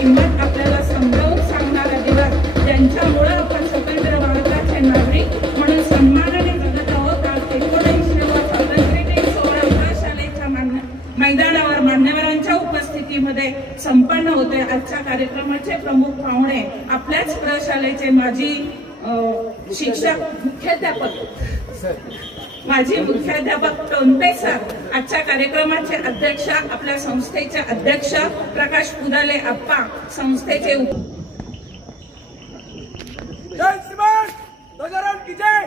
किंमत आपल्याला समजावून सांगणारा दिवस, ज्यांच्यामुळे आपण स्वतंत्र भारताचे नागरिक म्हणून सन्मानाने जगत आहोत. आज 19वा स्वातंत्र्य दिन सोहळा प्रशालेच्या मैदानावर मान्यवरांच्या उपस्थितीमध्ये संपन्न होते. आजच्या कार्यक्रमाचे प्रमुख पाहुणे आपल्याच प्रशालेचे माजी शिक्षक माजी मुख्याध्यापक टोनपे सर, आजच्या कार्यक्रमाचे अध्यक्ष, आपल्या संस्थेचे अध्यक्ष प्रकाश पुदाले आप्पा, संस्थेचे जय श्रीमान ध्वजारोहण की जय.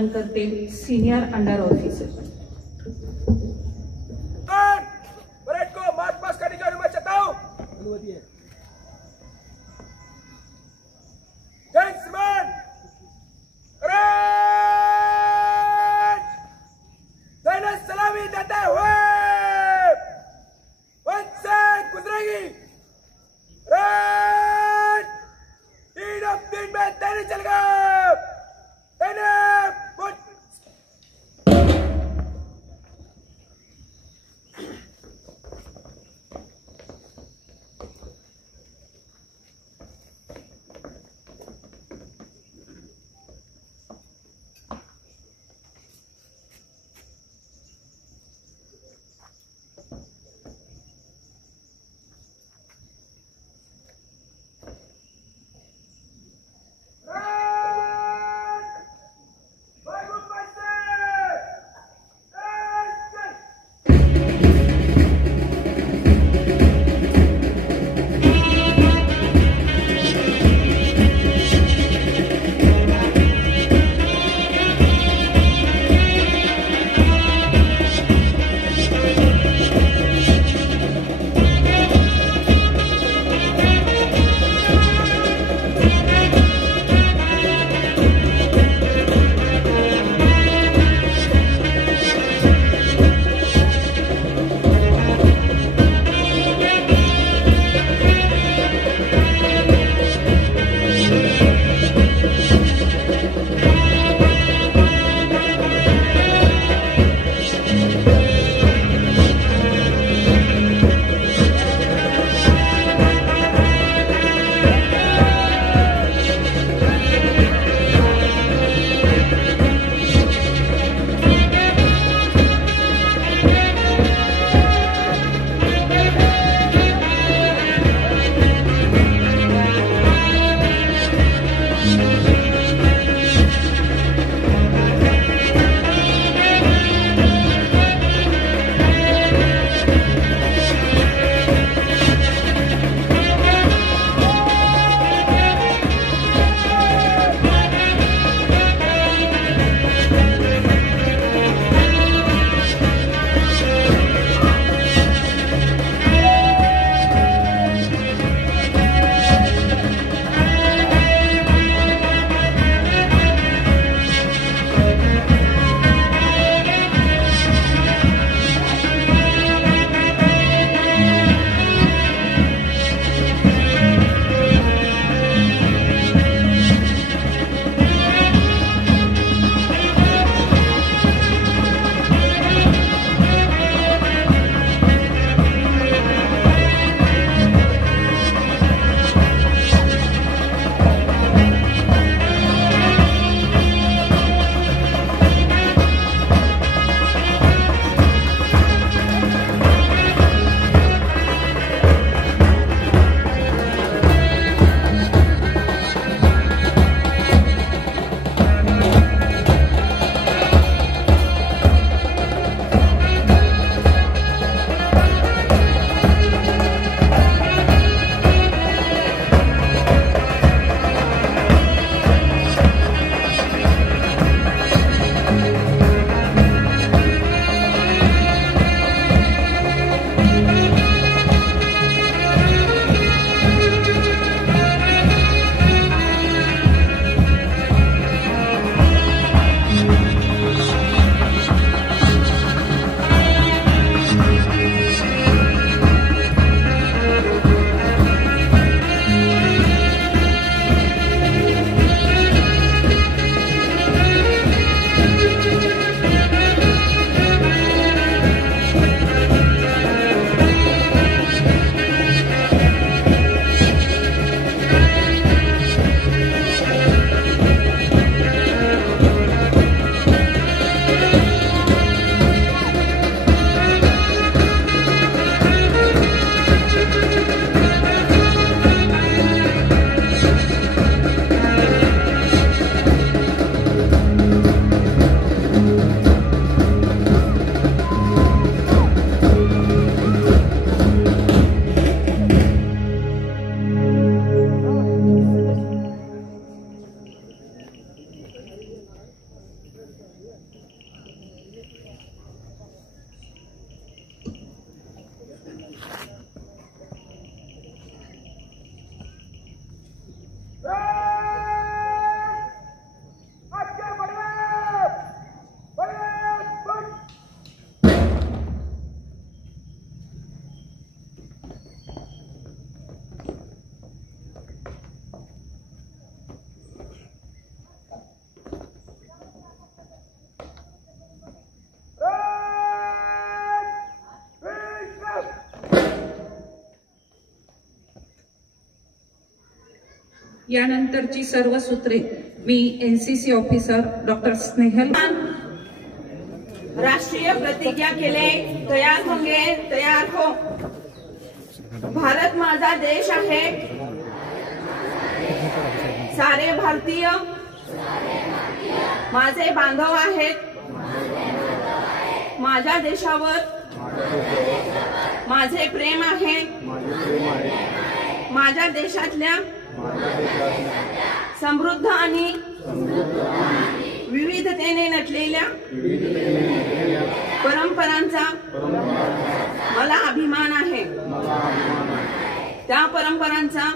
संचालन करतील सीनियर अंडर ऑफिसर। परेड को मार्च पास करने की अनुमति चाहता हूँ। अनुमति है। जेंट्समैन परेड सलामी देते हुए वंशे गुजरेगी। परेड 3 में तैयारी चलेगा। यानंतरची सर्व सूत्रे मी एनसीसी ऑफिसर डॉक्टर स्नेहल राष्ट्रीय प्रतिज्ञा केले, तयार होंगे तयार हो। भारत माझा देश आहे, सारे भारतीय माझे बांधव आहेत। माझ्या देशावर माझे प्रेम आहे। माझ्या देशातल्या समृद्ध आणि विविधतेने नटलेल्या परंपरांचा मला अभिमान आहे। त्या परंपरांचा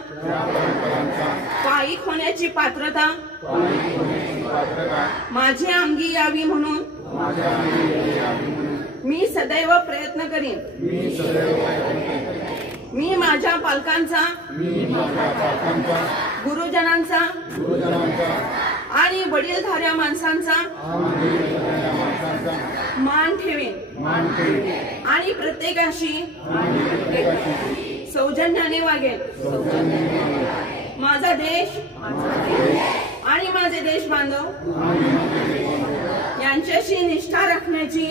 पायीक होण्याची पात्रता माझी अंगी यावी म्हणून मी सदैव प्रयत्न करीन। मी माझ्या पालकांचा, गुरुजनांचा आणि वडीलधाऱ्या माणसांचा मान ठेवीन आणि प्रत्येकाशी सौजन्याने वागेन। माझा देश आणि माझे देश बांधव यांच्याशी निष्ठा राखण्याची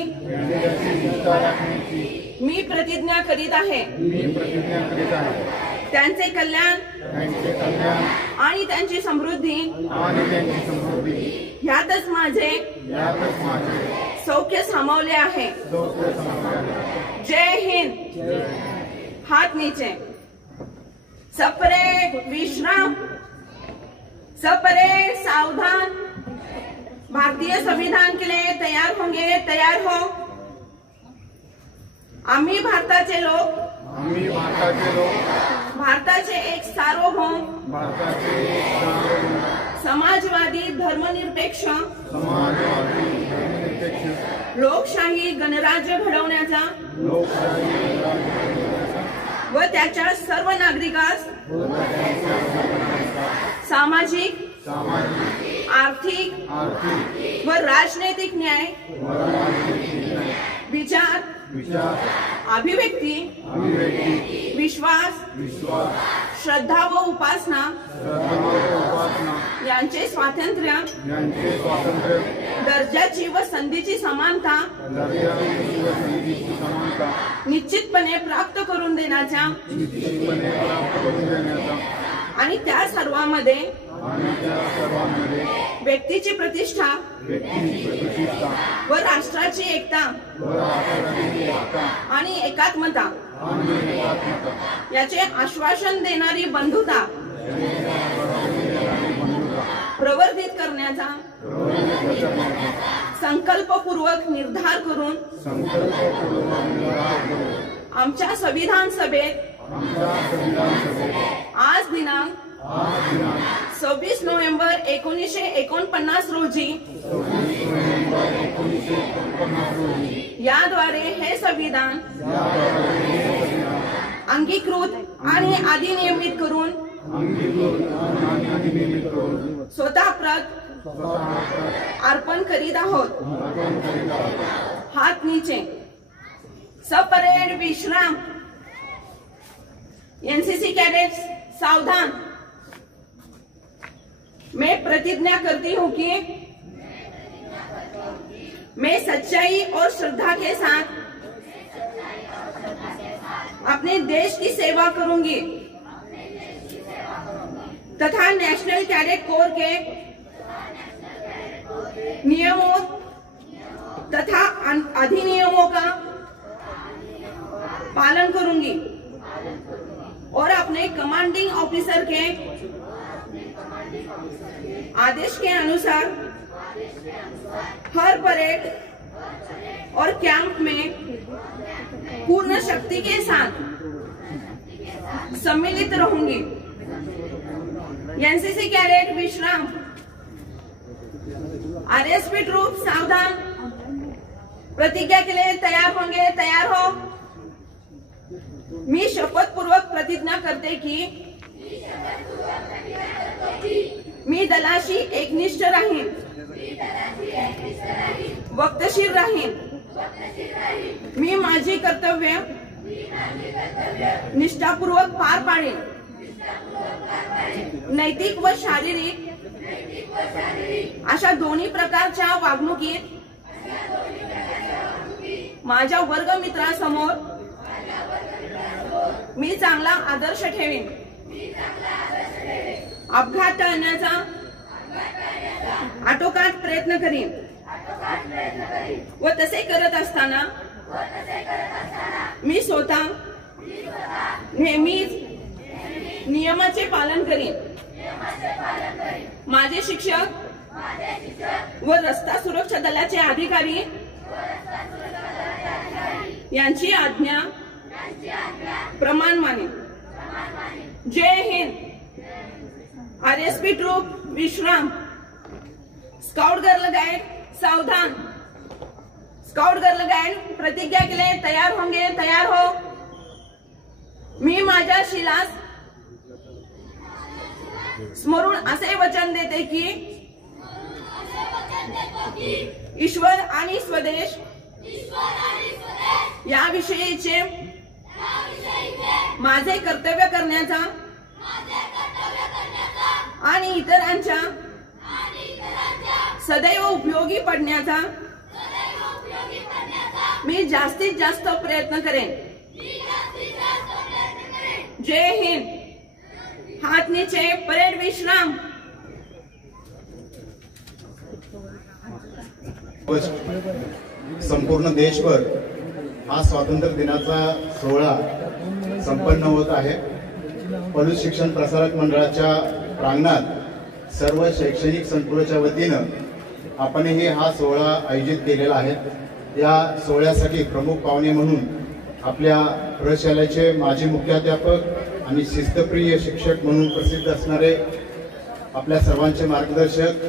मी प्रतिज्ञा करीत आहे। त्यांचे कल्याण आणि त्यांची समृद्धी ह्यातच माझे सौख्य सामावले आहे। जय हिंद। हाथ नीचे। सपरे विश्राम, सपरे सावधान। भारतीय संविधान के लिए तैयार होंगे तैयार हो। आम्ही भारताचे लोक, भारताचे एक सार्वभौम समाजवादी धर्मनिरपेक्ष लोकशाही गणराज्य घडवण्याचा व त्याच्या सर्व नागरिकास सामाजिक, आर्थिक व राजनैतिक न्याय, विचार, अभिव्यक्ती, विश्वास, श्रद्धा व उपासना यांचे स्वातंत्र्य, दर्जाची व संधीची समानता निश्चितपणे प्राप्त करून देण्याचा आणि त्या सर्वांमध्ये व्यक्तीची प्रतिष्ठा व राष्ट्राची एकता आणि एकात्मता याचे आश्वासन देणारी बंधुता प्रवर्धित करण्याचा संकल्पपूर्वक निर्धार करून आमच्या संविधान सभेत आज दिनांक 26 नोव्हेंबर 1949 रोजी याद्वारे हे संविधान अंगीकृत आणि अधिनियमित करून स्वतः प्रत अर्पण करीत आहोत। हाथ नीचे। सपरेड विश्राम। एनसीसी कैडेट्स सावधान। मैं प्रतिज्ञा करती हूँ कि मैं सच्चाई और श्रद्धा के साथ अपने देश की सेवा करूंगी तथा नेशनल कैडेट कोर के नियमों तथा अधिनियमों का पालन करूंगी और अपने कमांडिंग ऑफिसर के आदेश के अनुसार हर परेड और कैंप में पूर्ण शक्ति के साथ सम्मिलित रहूंगी। एनसीसी कैडेट विश्राम। आरएसपी ट्रूप सावधान। प्रतिज्ञा के लिए तैयार होंगे तैयार हो। मी शपथ पूर्वक प्रतिज्ञा करते की मी दलाशी एकनिष्ठ राहीन, वक्तशीर राहीन। मी माझी कर्तव्य निष्ठापूर्वक पार पाडेन नैतिक व शारीरिक अशा दोन्ही प्रकारच्या वागणुकीत माझ्या वर्गमित्रांसमोर मी चांगला आदर्श ठेवीन. अपघात टाळण्याचा आटोकाट प्रयत्न करीन व तसे करत असताना मी स्वतः नेहमीच नियमाचे पालन करीन. माझे शिक्षक व रस्ता सुरक्षा दलाचे अधिकारी यांची आज्ञा प्रमाण मानेन. जय हिंद. RSP ट्रूप विश्राम. स्काउट गर्ल गाइड सावधान. स्काउट गर्ल गाइड प्रतिज्ञा के लिए तैयार होंगे. तैयार हो. मी माझ्या शिलास स्मरून असे वचन देते की ईश्वर आणि स्वदेश याविषयीचे माझे कर्तव्य करण्याचा आणि इतरांच्या सदैव उपयोगी पडण्याचा मी जास्तीत जास्त प्रयत्न करेन. जय हिंद. हाथ नीचे. परेड विश्राम. संपूर्ण देशभर हा स्वातंत्र्य दिनाचा सोहळा संपन्न होत आहे. पलूस शिक्षण प्रसारक मंडळाच्या प्रांगणात सर्व शैक्षणिक संकुलाच्या वतीनं आपणही हा सोहळा आयोजित केलेला आहे. या सोहळ्यासाठी प्रमुख पाहुणे म्हणून आपल्या प्रशालेचे माजी मुख्याध्यापक आणि शिस्तप्रिय शिक्षक म्हणून प्रसिद्ध असणारे आपल्या सर्वांचे मार्गदर्शक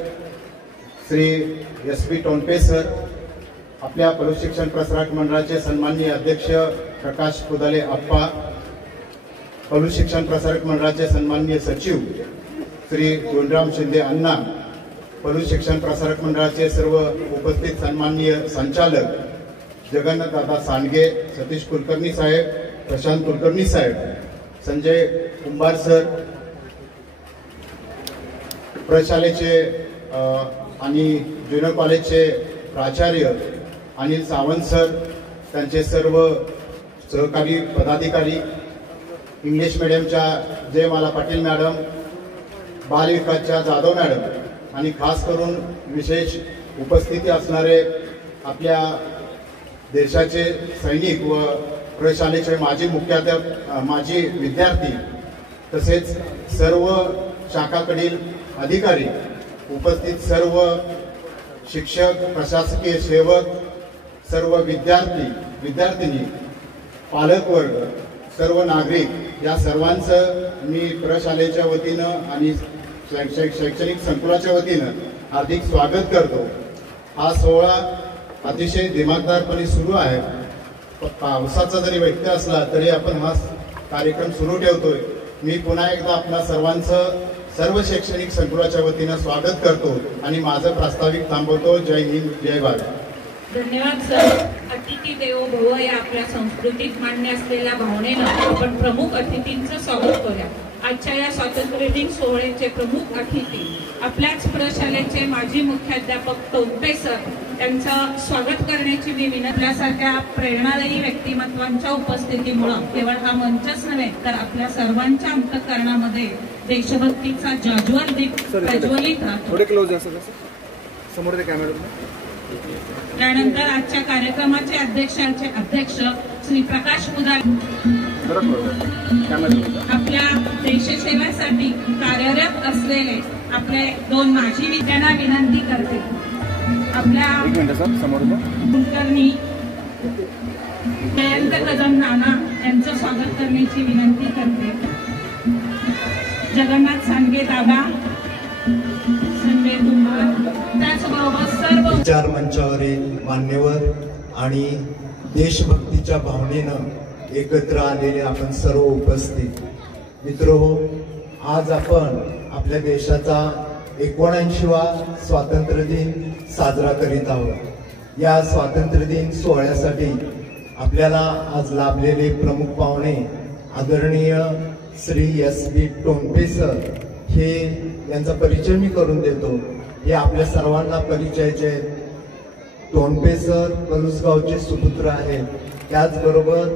श्री SP टोंडपे सर, आपल्या पलूस शिक्षण प्रसारक मंडळाचे सन्माननीय अध्यक्ष प्रकाश पुदाले अप्पा, पलूस शिक्षण प्रसारक मंडळाचे सन्माननीय सचिव श्री गोविंदराम शिंदे अण्णा, पलूस शिक्षण प्रसारक मंडळाचे सर्व उपस्थित सन्माननीय संचालक जगन्नाथ दादा सांडगे, सतीश कुलकर्णी साहेब, प्रशांत कुलकर्णी साहेब, संजय कुंभार सर, प्रशालेचे आणि ज्युनियर कॉलेजचे प्राचार्य अनिल सावंत सर, त्यांचे सर्व सहकारी पदाधिकारी, इंग्लिश मीडियमच्या जयमाला पाटील मॅडम, बाल विकासच्या जाधव मॅडम आणि खास करून विशेष उपस्थिती असणारे आपल्या देशाचे सैनिक व प्रशालेचे माजी मुख्याध्यापक, माजी विद्यार्थी, तसेच सर्व शाखाकडील अधिकारी, उपस्थित सर्व शिक्षक, प्रशासकीय सेवक, सर्व विद्यार्थी विद्यार्थिनी, पालकवर्ग, सर्व नागरिक या सर्वांचं मी प्रशालेच्या वतीनं आणि शैक्षणिक संकुलाच्या वतीनं हार्दिक स्वागत करतो. हा सोहळा अतिशय दिमागदारपणे सुरू आहे. पावसाचा जरी व्यत्यय असला तरी आपण हा कार्यक्रम सुरू ठेवतोय. मी पुन्हा एकदा आपल्या सर्वांचं सर्व शैक्षणिक संकुलाच्या वतीनं स्वागत करतो आणि माझं प्रास्ताविक थांबवतो. जय हिंद, जय भारत. धन्यवाद सर. अतिथी देवो भव या आपल्या संस्कृतीत मान्य असलेल्या भावनेनं आपण प्रमुख अतिथींचं स्वागत करूया. आजच्या या स्वातंत्र्य दिन सोहळ्याचे प्रमुख अतिथी आपल्याच प्रशालेचे माजी मुख्याध्यापक टोंडपे सर यांचं स्वागत करण्याची मी विनंतीसारख्या प्रेरणादायी व्यक्तिमत्वांच्या उपस्थितीमुळे केवळ हा मंचच नव्हे तर आपल्या सर्वांच्या अंतःकरणामध्ये देशभक्तीचा जाज्वल दीप प्रज्वलित राहतो. थोडे क्लोज असं समोर कॅमेरा. त्यानंतर आजच्या कार्यक्रमाचे अध्यक्ष श्री प्रकाश पुदाले आपल्या देशसेवेसाठी कार्यरत असलेले आपले दोन माजी विद्यार्थ्यांना विनंती करते. आपल्या कुलकर्णी जयंत कदम नाना यांचं स्वागत करण्याची विनंती करते. जगन्नाथ सांडगे दादा, संजय कुंभार, त्याचबरोबर सर्व विचार मंचावरील मान्यवर आणि देशभक्तीच्या भावनेनं एकत्र आलेले आपण सर्व उपस्थित मित्रहो, आज आपण आपल्या देशाचा 79वा स्वातंत्र्य दिन साजरा करीत आहोत. या स्वातंत्र्य दिन सोहळ्यासाठी आपल्याला आज लाभलेले प्रमुख पाहुणे आदरणीय श्री S.B. टोनपे सर हे यांचा परिचय मी करून देतो. हे आपल्या सर्वांना परिचयाचे टोनपे सर पलूसगावचे सुपुत्र आहेत. त्याचबरोबर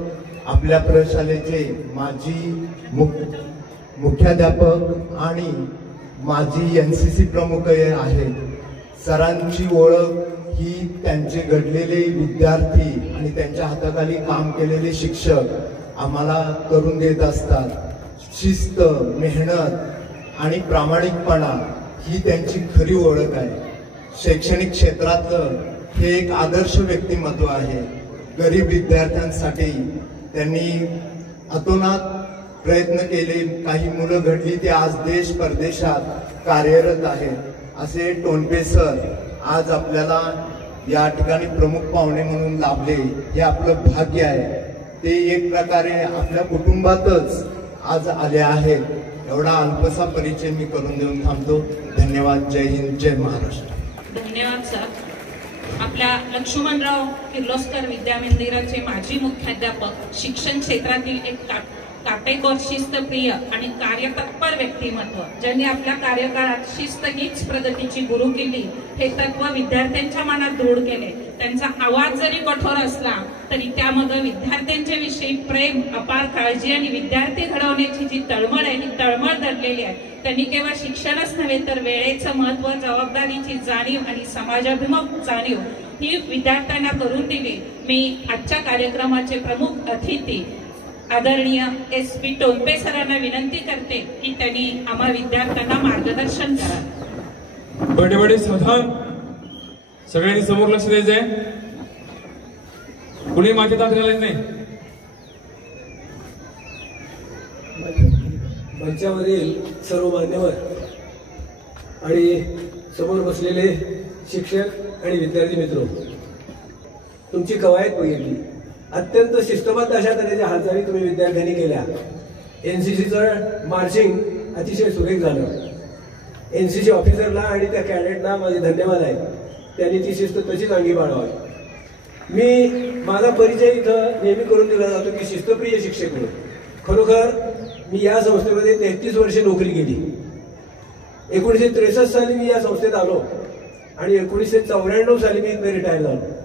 आपल्या प्रशालेचे माजी मुख्याध्यापक आणि माजी NCC प्रमुख आहेत. सरांची ओळख ही त्यांचे घडलेले विद्यार्थी आणि त्यांच्या हाताखाली काम केलेले शिक्षक आम्हाला करून देत असतात. शिस्त, मेहनत आणि प्रामाणिकपणा ही त्यांची खरी ओळख आहे. शैक्षणिक क्षेत्रातलं हे एक आदर्श व्यक्तिमत्व आहे. गरीब विद्यार्थ्यांसाठी त्यांनी अतोनात प्रयत्न केले. काही मुलं घडली ते आज देश परदेशात कार्यरत आहेत. असे टोनपे सर आज आपल्याला या ठिकाणी प्रमुख पाहुणे म्हणून लाभले, हे आपलं भाग्य आहे. ते एक प्रकारे आपल्या कुटुंबातच आज आले आहेत. एवढा अल्पसा परिचय मी करून देऊन थांबतो. धन्यवाद. जय हिंद, जय महाराष्ट्र. धन्यवाद सर. आपल्या लक्ष्मणराव किर्लोस्कर विद्यामंदिराचे माजी मुख्याध्यापक, शिक्षण क्षेत्रातील एक काटेकोर, शिस्तप्रिय आणि कार्यतत्पर व्यक्तिमत्व, ज्यांनी आपल्या कार्यकाळात शिस्त हीच प्रगतीची गुरुकिल्ली हे तत्व विद्यार्थ्यांच्या मनात दृढ केले. त्यांचा आवाज जरी कठोर असला तरी त्यामध्ये विद्यार्थ्यांच्या विषयी प्रेम, अपार काळजी आणि विद्यार्थी घडवण्याची जी तळमळ आहे, ही तळमळ दडलेली आहे. त्यांनी केवळ शिक्षणच नव्हे तर वेळेचं महत्व, जबाबदारीची जाणीव आणि समाजाभिमुख जाणीव ही विद्यार्थ्यांना करून दिली. मी आजच्या कार्यक्रमाचे प्रमुख अतिथी आदरणीय S.B. टोनपे सरांना विनंती करते की त्यांनी आम्हा विद्यार्थ्यांना मार्गदर्शन करा. बडे बडे सावधान, सगळ्यांनी समोर लक्ष द्यायचंय. कुणी मागे दात घालायचं नाही. मंचावरील सर्व मान्यवर आणि समोर बसलेले शिक्षक आणि विद्यार्थी मित्र, तुमची कवायत बघितली. अत्यंत शिस्तबद्ध अशा तऱ्हेच्या हालचाली तुम्ही विद्यार्थ्यांनी केल्या. NCCचं मार्चिंग अतिशय सुरेख झालं. NCC ऑफिसरला आणि त्या कॅडेटला माझे धन्यवाद आहेत. त्यांनी ती शिस्त तशीच अंगी बाळगावी. मी माझा परिचय इथं नेहमी करून दिला जातो की शिस्तप्रिय शिक्षक म्हणून. खरोखर मी या संस्थेमध्ये 33 वर्षे नोकरी केली. 1963 साली मी या संस्थेत आलो आणि 1994 साली मी इथं रिटायर झालो.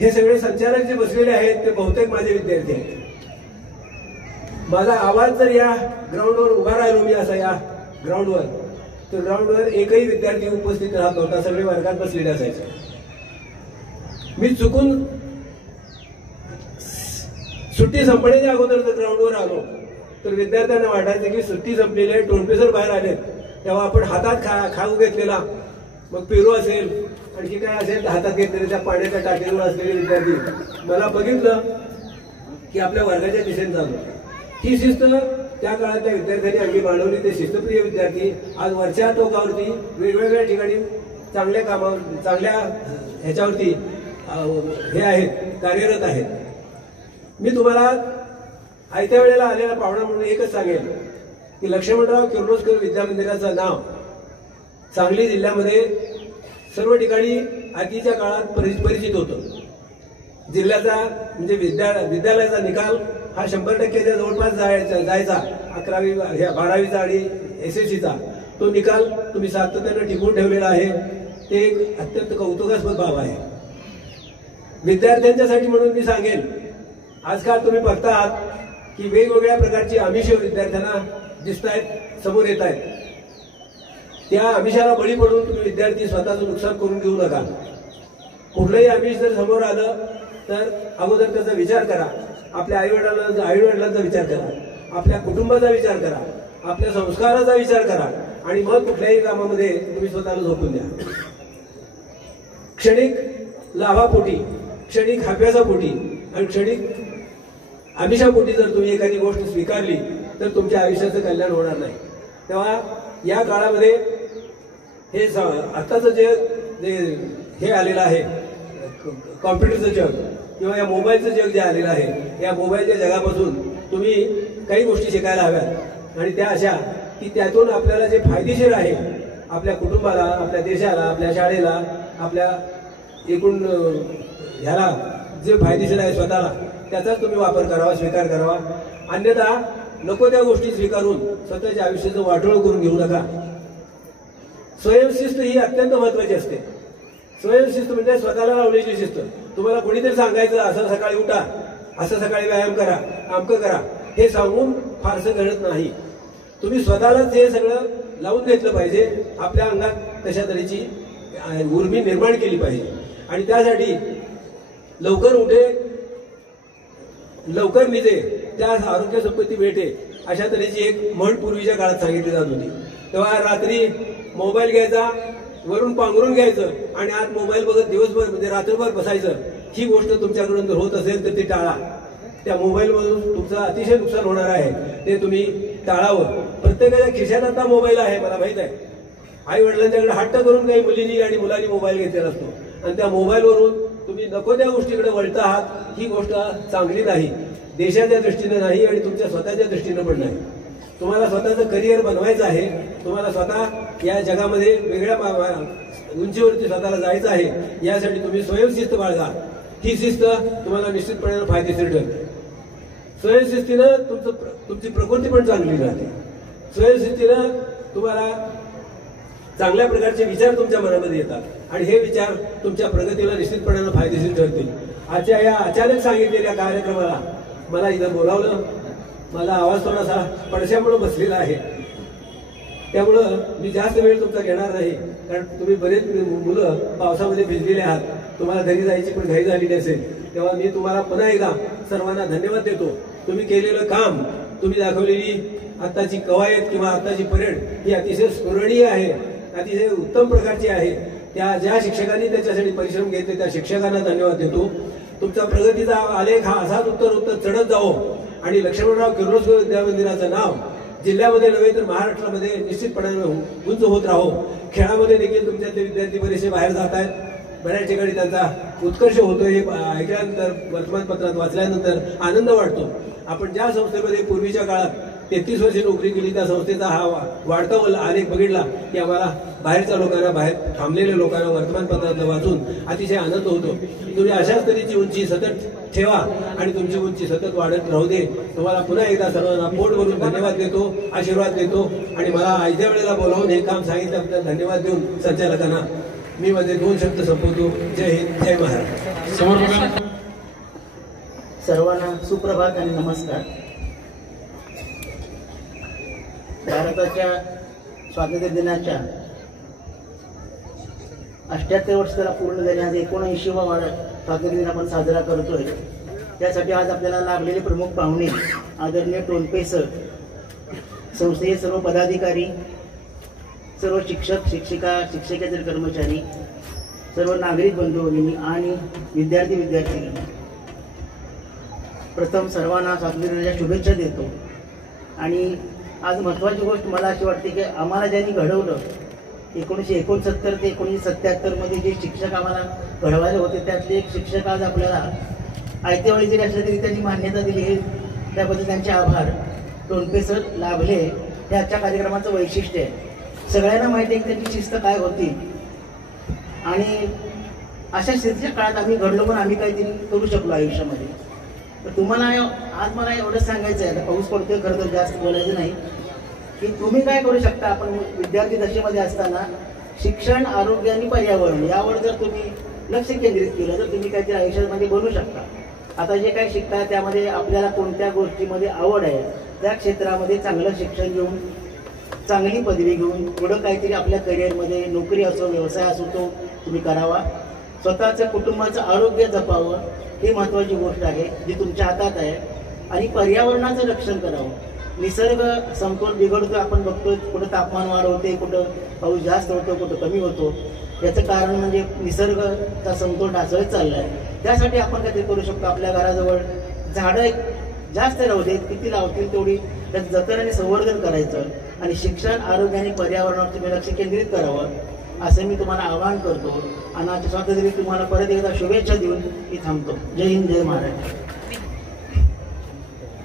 हे सगळे संचालक जे बसलेले आहेत ते बहुतेक माझे विद्यार्थी आहेत. माझा आवाज जर या ग्राउंडवर उभा राहिलो मी असा या ग्राउंडवर, तर ग्राउंडवर एकही विद्यार्थी उपस्थित राहत नव्हता. सगळे वर्गात बसलेले असायचे. मी चुकून सुट्टी संपण्याच्या अगोदर जर ग्राउंडवर आलो तर विद्यार्थ्यांना वाटायचं की सुट्टी संपलेली आहे, टोनपे सर बाहेर आलेत, तेव्हा आपण हातात खाऊ घेतलेला, मग पेरू असेल आणखी काय असेल हातात घेतलेले त्या पाण्याच्या टाकीवर असलेले विद्यार्थी मला बघितलं की आपल्या वर्गाच्या दिशेने चालू. ही शिस्त त्या काळात त्या विद्यार्थ्यांनी अंगी बाळगली. ते शिस्तप्रिय विद्यार्थी आज वरच्या टोकावरती वेगवेगळ्या ठिकाणी चांगल्या कामावर, चांगल्या ह्याच्यावरती हे आहेत, कार्यरत आहेत. मी तुम्हाला आयत्या वेळेला आलेला पाहुणा म्हणून एकच सांगेल की लक्ष्मणराव किर्लोस्कर विद्यामंदिराचं नाव सांगली जिल्ह्यामध्ये सर्व ठिकाणी आधीच्या काळात परिचित होतं. जिल्ह्याचा म्हणजे विद्यालयाचा निकाल हा 100%च्या जवळपास जायचा. 11वी 12वीचा आणि SSCचा तो निकाल तुम्ही सातत्यानं टिकवून ठेवलेला आहे. ते एक अत्यंत कौतुकास्पद बाब आहे विद्यार्थ्यांच्यासाठी. म्हणून मी सांगेन, आजकाल तुम्ही बघता आहात की वेगवेगळ्या प्रकारची आमिष विद्यार्थ्यांना दिसत आहेत, समोर येत आहेत. त्या आमिषाला बळी पडून तुम्ही विद्यार्थी स्वतःचं नुकसान करून घेऊ नका. कुठलंही आमिष जर समोर आलं तर अगोदर त्याचा विचार करा. आपल्या आईवडिलांचा विचार करा, आपल्या कुटुंबाचा विचार करा, आपल्या संस्काराचा विचार करा आणि मग कुठल्याही कामामध्ये तुम्ही स्वतःला झोपून द्या. क्षणिक लाभापोटी, क्षणिक हाप्यासापोटी आणि क्षणिक आमिषापोटी जर तुम्ही एखादी गोष्ट स्वीकारली तर तुमच्या आयुष्याचं कल्याण होणार नाही. तेव्हा या काळामध्ये हे आताचं जे हे आलेलं आहे, कॉम्प्युटरचं जग किंवा या मोबाईलचं जग जे आलेलं आहे, या मोबाईलच्या जगापासून तुम्ही काही गोष्टी शिकायला हव्यात आणि त्या अशा की त्यातून आपल्याला जे फायदेशीर आहे आपल्या कुटुंबाला, आपल्या देशाला, आपल्या शाळेला, आपल्या एकूण ह्याला जे फायदेशीर आहे स्वतःला, त्याचाच तुम्ही वापर करावा, स्वीकार करावा. अन्यथा नको त्या गोष्टी स्वीकारून स्वतःच्या आयुष्याचं वाटोळ करून घेऊ नका. स्वयंशिस्त ही अत्यंत महत्वाची असते. स्वयंशिस्त म्हणजे स्वतःला लावलेली शिस्त. तुम्हाला कोणीतरी सांगायचं असं सकाळी उठा, असं सकाळी व्यायाम करा, अमकं करा, हे सांगून फारसं घडत नाही. तुम्ही स्वतःलाच हे सगळं लावून घेतलं पाहिजे. आपल्या अंगात तशा तऱ्हेची उर्मी निर्माण केली पाहिजे. आणि त्यासाठी लवकर उठे लवकर निघे त्या आरोग्य संपत्ती भेटे अशा तऱ्हेची एक म्हण पूर्वीच्या काळात सांगितली जात होती. तेव्हा रात्री मोबाईल घ्यायचा, वरून पांघरून घ्यायचं आणि आत मोबाईल बघत दिवसभर म्हणजे रात्रभर बसायचं. ही गोष्ट तुमच्याकडून जर होत असेल तर ती टाळा. त्या मोबाईलमधून तुमचं अतिशय नुकसान होणार आहे, ते तुम्ही टाळावं. प्रत्येकाच्या खिशात आता मोबाईल आहे, मला माहित आहे. आई वडिलांच्याकडे हट्ट करून काही मुलींनी आणि मुलांनी मोबाईल घेतलेला असतो आणि त्या मोबाईलवरून तुम्ही नको त्या गोष्टीकडे वळता आहात. ही गोष्ट चांगली नाही, देशाच्या दृष्टीने नाही आणि तुमच्या स्वतःच्या दृष्टीने पण नाही. तुम्हाला स्वतःचं करिअर बनवायचं आहे, तुम्हाला स्वतः या जगामध्ये वेगळ्या उंचीवरती स्वतःला जायचं आहे. यासाठी तुम्ही स्वयंशिस्त बाळगा. ही शिस्त तुम्हाला निश्चितपणे फायदेशीर ठरते. स्वयंशिस्तीनं तुमची प्रकृती पण चांगली राहते. स्वयंशिस्तीनं तुम्हाला चांगल्या प्रकारचे विचार तुमच्या मनामध्ये येतात आणि हे विचार तुमच्या प्रगतीला निश्चितपणे फायदेशीर ठरतील. आजच्या या अचानक सांगितलेल्या कार्यक्रमाला मला इथं बोलावलं. मला आवाज थोडासा पडशामुळे बसलेला आहे, त्यामुळं मी जास्त वेळ तुमचा घेणार नाही. कारण तुम्ही बरेच मुलं पावसामध्ये भिजलेले आहात, तुम्हाला घरी जायची पण घाई झालेली असेल. तेव्हा मी तुम्हाला पुन्हा एकदा सर्वांना धन्यवाद देतो. तुम्ही केलेलं काम, तुम्ही दाखवलेली आत्ताची कवायत किंवा आत्ताची परेड ही अतिशय स्मरणीय आहे, अतिशय उत्तम प्रकारची आहे. त्या ज्या शिक्षकांनी त्याच्यासाठी परिश्रम घेतले त्या शिक्षकांना धन्यवाद देतो. तुमचा प्रगतीचा आलेख हा असाच उत्तर चढत जावो आणि लक्ष्मणराव किर्लोस्कर विद्यामंदिराचं नाव जिल्ह्यामध्ये नव्हे तर महाराष्ट्रामध्ये निश्चितपणे उंच होत राहो. खेळामध्ये देखील तुमच्यातले विद्यार्थी बरेचसे बाहेर जात आहेत. बऱ्याच ठिकाणी त्यांचा उत्कर्ष होतोय हे ऐकल्यानंतर, वर्तमानपत्रात वाचल्यानंतर आनंद वाटतो. आपण ज्या संस्थेमध्ये पूर्वीच्या काळात 33 वर्षे नोकरी केली त्या संस्थेचा हा वाढता आलेख बघितला की आम्हाला बाहेरच्या लोकांना, बाहेर थांबलेल्या लोकांना वर्तमानपत्रात वाचून अतिशय आनंद होतो. तुम्ही अशाच तऱ्हेची उंची सतत ठेवा आणि तुमची उंची सतत वाढत राहू दे. तुम्हाला पुन्हा एकदा सर्वांना पोट भरून धन्यवाद देतो, आशीर्वाद देतो आणि मला आयत्या वेळेला बोलावून हे काम सांगितल्याबद्दल धन्यवाद देऊन संचालकांना मी माझे 2 शब्द संपवतो. जय हिंद, जय महाराष्ट्र. सर्वांना सुप्रभात आणि नमस्कार. भारताच्या स्वातंत्र्य दिनाच्या 78 वर्ष त्याला पूर्ण झाले. आज 79वा स्वातंत्र्य दिन आपण साजरा करतोय. त्यासाठी आज आपल्याला लाभलेले प्रमुख पाहुणे आदरणीय टोनपे सर, संस्थेचे सर्व पदाधिकारी, सर्व शिक्षक, शिक्षिका, शिक्षकेतर कर्मचारी, सर्व नागरिक बंधू भगिनी आणि विद्यार्थी, प्रथम सर्वांना स्वातंत्र्य दिनाच्या शुभेच्छा देतो. आणि आज महत्त्वाची गोष्ट मला अशी वाटते की आम्हाला ज्यांनी घडवलं 1969 ते 1977 मध्ये जे शिक्षक आम्हाला घडवायला होते त्यातले एक शिक्षक आज आपल्याला आयत्या वेळी जरी असले तरी त्यांनी मान्यता दिली, हे त्याबद्दल त्यांचे आभार. टोनपे सर लाभले हे आजच्या कार्यक्रमाचं वैशिष्ट्य आहे. सगळ्यांना माहिती आहे की त्यांची शिस्त काय होती आणि अशा स्थितीच्या काळात आम्ही घडलो पण आम्ही काहीतरी करू शकलो आयुष्यामध्ये. तर तुम्हाला आज मला एवढंच सांगायचं आहे, आता पाऊस पडतोय, खरं तर जास्त बोलायचं नाही, की तुम्ही काय करू शकता. आपण विद्यार्थी दशेमध्ये असताना शिक्षण, आरोग्य आणि पर्यावरण यावर जर तुम्ही लक्ष केंद्रित केलं तर तुम्ही काहीतरी आयुष्यामध्ये बनू शकता. आता जे काही शिकता त्यामध्ये आपल्याला कोणत्या गोष्टीमध्ये आवड आहे त्या क्षेत्रामध्ये चांगलं शिक्षण घेऊन, चांगली पदवी घेऊन पुढं काहीतरी आपल्या करिअरमध्ये, नोकरी असो, व्यवसाय असो, तो तुम्ही करावा. स्वतःचं कुटुंबाचं आरोग्य जपावं ही महत्त्वाची गोष्ट आहे जी तुमच्या हातात आहे. आणि पर्यावरणाचं रक्षण करावं. निसर्ग समतोल बिघडतो, आपण बघतो कुठं तापमान वाढ होते, कुठं पाऊस जास्त होतो, कुठं कमी होतो. याचं कारण म्हणजे निसर्गाचा समतोल ढासळत चालला आहे. त्यासाठी आपण काहीतरी करू शकतो. आपल्या घराजवळ झाडं जास्त राहू देत, किती लावतील तेवढी त्याचं जतन आणि संवर्धन करायचं आणि शिक्षण, आरोग्य आणि पर्यावरणावर तुम्ही लक्ष केंद्रित करावं असं मी तुम्हाला आवाहन करतो. आणि आजच्या स्वातंत्र्य तुम्हाला परत एकदा शुभेच्छा देऊन मी थांबतो. जय हिंद, जय महाराष्ट्र.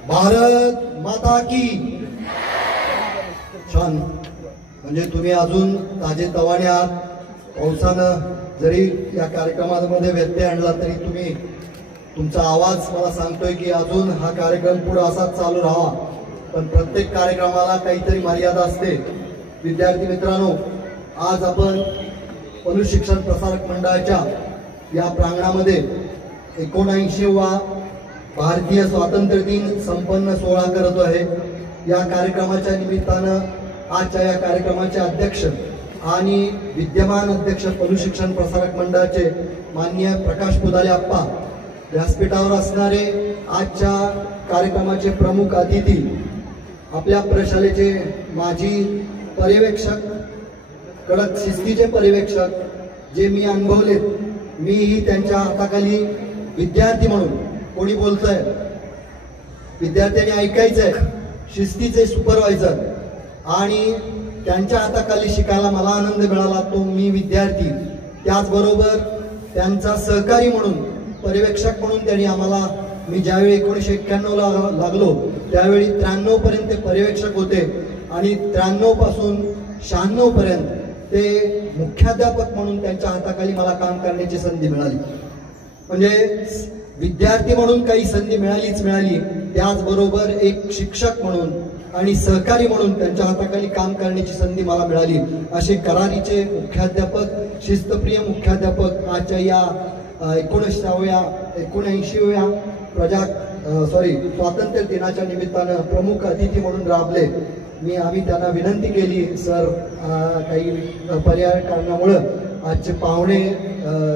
भारत माता की. छान. म्हणजे तुम्ही अजून ताजे तवाने आहात. पावसानं जरी या कार्यक्रमामध्ये व्यत्यय आणला तरी तुम्ही, तुमचा आवाज मला सांगतोय की अजून हा कार्यक्रम पुढे असाच चालू राहावा. पण प्रत्येक कार्यक्रमाला काहीतरी मर्यादा असते. विद्यार्थी मित्रांनो, आज आपण पलू शिक्षण प्रसारक मंडळाच्या या प्रांगणामध्ये 79वा भारतीय स्वातंत्र्य दिन संपन्न सोहळा करतो आहे. या कार्यक्रमाच्या निमित्तानं आजच्या या कार्यक्रमाचे अध्यक्ष आणि विद्यमान अध्यक्ष पलू शिक्षण प्रसारक मंडळाचे माननीय प्रकाश पुदाले आप्पा, व्यासपीठावर असणारे आजच्या कार्यक्रमाचे प्रमुख अतिथी, आपल्या प्रशालेचे माजी पर्यवेक्षक, कडक शिस्तीचे पर्यवेक्षक जे मी अनुभवलेत, मीही त्यांच्या हाताखाली विद्यार्थी म्हणून, कोणी बोलतंय विद्यार्थ्यांनी ऐकायचंय, शिस्तीचे सुपरवायझर आणि त्यांच्या हाताखाली शिकायला मला आनंद मिळाला तो मी विद्यार्थी. त्याचबरोबर त्यांचा सहकारी म्हणून, पर्यवेक्षक म्हणून त्यांनी आम्हाला, मी ज्यावेळी 1991ला लागलो त्यावेळी 93 पर्यंत ते पर्यवेक्षक होते आणि 93 पासून 96 पर्यंत ते मुख्याध्यापक म्हणून त्यांच्या हाताखाली मला काम करण्याची संधी मिळाली. म्हणजे विद्यार्थी म्हणून काही संधी मिळाली, त्याचबरोबर एक शिक्षक म्हणून आणि सहकारी म्हणून त्यांच्या हाताखाली काम करण्याची संधी मला मिळाली. असे करारीचे मुख्याध्यापक, शिस्तप्रिय मुख्याध्यापक आजच्या या 79व्या स्वातंत्र्य दिनाच्या निमित्तानं प्रमुख अतिथी म्हणून राबले. आम्ही त्यांना विनंती केली, सर काही पर्याय कारणामुळं आजचे पाहुणे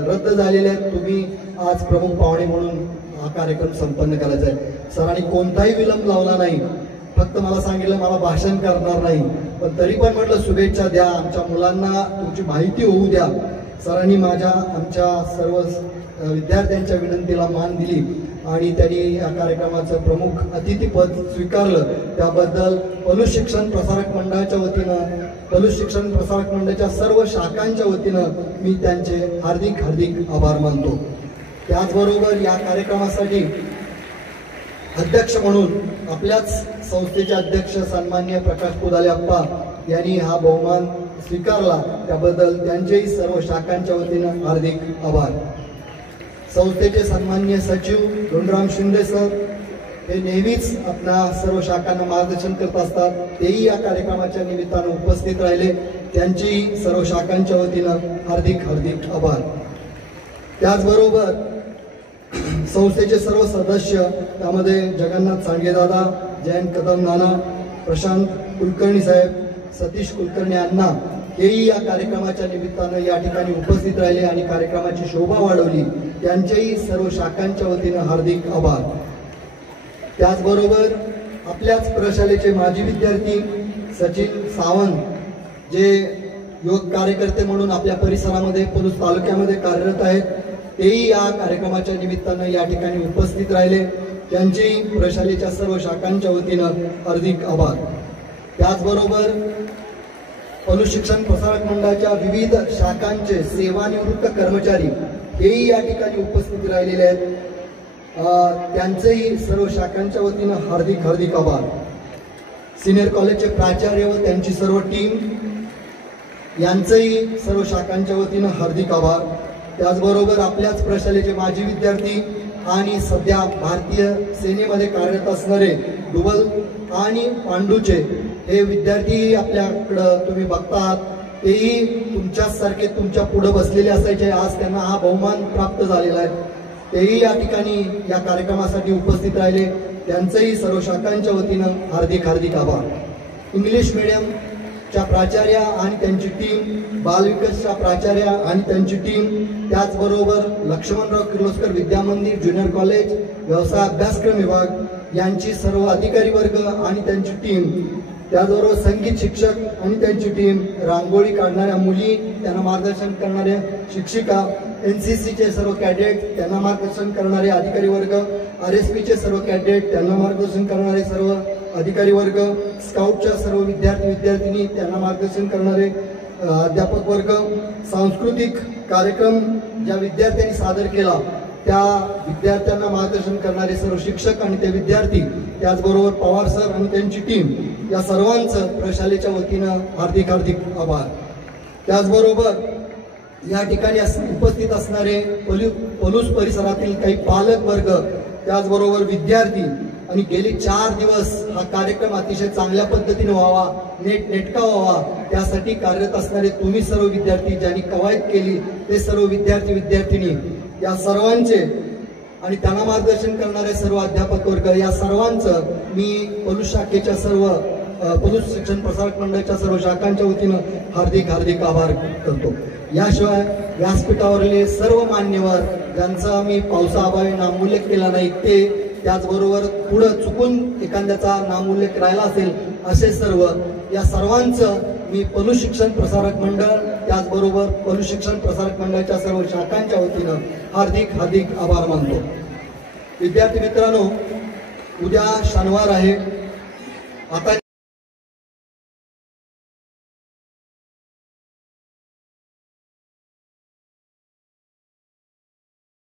रद्द झालेले आहेत, तुम्ही आज प्रमुख पाहुणे म्हणून हा कार्यक्रम संपन्न करायचा आहे. सरांनी कोणताही विलंब लावला नाही, फक्त मला सांगितलं मला भाषण करणार नाही, पण तरी पण म्हटलं शुभेच्छा द्या, आमच्या मुलांना तुमची माहिती होऊ द्या. सरांनी आमच्या सर्व विद्यार्थ्यांच्या विनंतीला मान दिली आणि त्यांनी या कार्यक्रमाचं प्रमुख अतिथीपद स्वीकारलं. त्याबद्दल पलू शिक्षण प्रसारक मंडळाच्या वतीनं, पलू शिक्षण प्रसारक मंडळाच्या सर्व शाखांच्या वतीनं मी त्यांचे हार्दिक हार्दिक आभार मानतो. त्याचबरोबर या कार्यक्रमासाठी अध्यक्ष म्हणून आपल्याच संस्थेचे अध्यक्ष सन्माननीय प्रकाश पुदाले आप्पा यांनी हा बहुमान स्वीकारला, त्याबद्दल त्यांचेही सर्व शाखांच्या वतीनं हार्दिक आभार. संस्थेचे सन्माननीय सचिव धोंडराम शिंदे सर हे नेहमीच आपल्या सर्व शाखांना मार्गदर्शन करत असतात, तेही या कार्यक्रमाच्या निमित्तानं उपस्थित राहिले, त्यांचेही सर्व शाखांच्या वतीनं हार्दिक हार्दिक आभार. त्याचबरोबर संस्थेचे सर्व सदस्य, त्यामध्ये जगन्नाथ सांगेदादा, जयंत कदम नाना, प्रशांत कुलकर्णी साहेब, सतीश कुलकर्णी अण्णा, हेही या कार्यक्रमाच्या निमित्तानं या ठिकाणी उपस्थित राहिले आणि कार्यक्रमाची शोभा वाढवली, त्यांच्याही सर्व शाखांच्या वतीनं हार्दिक आभार. त्याचबरोबर आपल्याच प्रशालेचे माजी विद्यार्थी सचिन सावंत, जे योग कार्यकर्ते म्हणून आपल्या परिसरामध्ये पलूस तालुक्यामध्ये कार्यरत आहेत, तेही या कार्यक्रमाच्या निमित्तानं या ठिकाणी उपस्थित राहिले, त्यांचेही प्रशालेच्या सर्व शाखांच्या वतीनं हार्दिक आभार. त्याचबरोबर पलू शिक्षण प्रसारक मंडळाच्या विविध शाखांचे सेवानिवृत्त कर्मचारी हेही या ठिकाणी उपस्थित राहिलेले आहेत, त्यांचेही सर्व शाखांच्या वतीनं हार्दिक हार्दिक आभार. सिनियर कॉलेजचे प्राचार्य व त्यांची सर्व टीम यांचंही सर्व शाखांच्या वतीनं हार्दिक आभार. त्याचबरोबर आपल्याच प्रशालेचे माजी विद्यार्थी आणि सध्या भारतीय सेनेमध्ये कार्यरत असणारे डुबल आणि पांडूचे हे विद्यार्थी आपल्याकडं तुम्ही बघतात, तेही तुमच्यासारखे तुमच्या पुढे बसलेले असायचे, आज त्यांना हा बहुमान प्राप्त झालेला आहे, तेही या ठिकाणी या कार्यक्रमासाठी उपस्थित राहिले, त्यांचंही सर्व शाखांच्या वतीनं हार्दिक हार्दिक आभार. इंग्लिश मीडियमच्या प्राचार्या आणि त्यांची टीम, बालविकासच्या प्राचार्या आणि त्यांची टीम, त्याचबरोबर लक्ष्मणराव किर्लोस्कर विद्यामंदिर ज्युनियर कॉलेज व्यवसाय अभ्यासक्रम विभाग यांची सर्व अधिकारी वर्ग आणि त्यांची टीम, त्याचबरोबर संगीत शिक्षक आणि त्यांची टीम, रांगोळी काढणाऱ्या मुली, त्यांना मार्गदर्शन करणाऱ्या शिक्षिका, NCCचे सर्व कॅडेट, त्यांना मार्गदर्शन करणारे अधिकारी वर्ग, RSPचे सर्व कॅडेट, त्यांना मार्गदर्शन करणारे सर्व अधिकारी वर्ग, स्काउटच्या सर्व विद्यार्थी विद्यार्थिनी, त्यांना मार्गदर्शन करणारे अध्यापक वर्ग, सांस्कृतिक कार्यक्रम ज्या विद्यार्थ्यांनी सादर केला त्या विद्यार्थ्यांना मार्गदर्शन करणारे सर्व शिक्षक आणि ते विद्यार्थी, त्याचबरोबर पवार सर आणि त्यांची टीम, या सर्वांचं प्रशालेच्या वतीनं हार्दिक हार्दिक आभार. त्याचबरोबर या ठिकाणी उपस्थित असणारे पलूस परिसरातील काही पालक वर्ग, त्याचबरोबर विद्यार्थी आणि गेली 4 दिवस हा कार्यक्रम अतिशय चांगल्या पद्धतीने व्हावा, नेटका व्हावा, त्यासाठी कार्यरत असणारे तुम्ही सर्व विद्यार्थी, ज्यांनी कवायत केली ते सर्व विद्यार्थी विद्यार्थिनी, या सर्वांचे आणि त्यांना मार्गदर्शन करणारे सर्व अध्यापक वर्ग, या सर्वांचं मी पलूस शाखेच्या सर्व पलूस शिक्षण प्रसारक मंडळाच्या सर्व शाखांच्या वतीनं हार्दिक हार्दिक आभार करतो। याशिवाय व्यासपीठावरले सर्व मान्यवर ज्यांचा आम्ही पावसाअभावी नामोल्लेख केला नाही ते, त्याचबरोबर पुढं चुकून एखाद्याचा नामोल्लेख राहिला असेल असे सर्व, या सर्वांचं मी पलूस शिक्षण प्रसारक मंडळ त्याचबरोबर पलूस शिक्षण प्रसारक मंडळाच्या सर्व शाखांच्या वतीनं हार्दिक हार्दिक आभार मानतो। विद्यार्थी मित्रांनो, उद्या शनिवार आहे। आता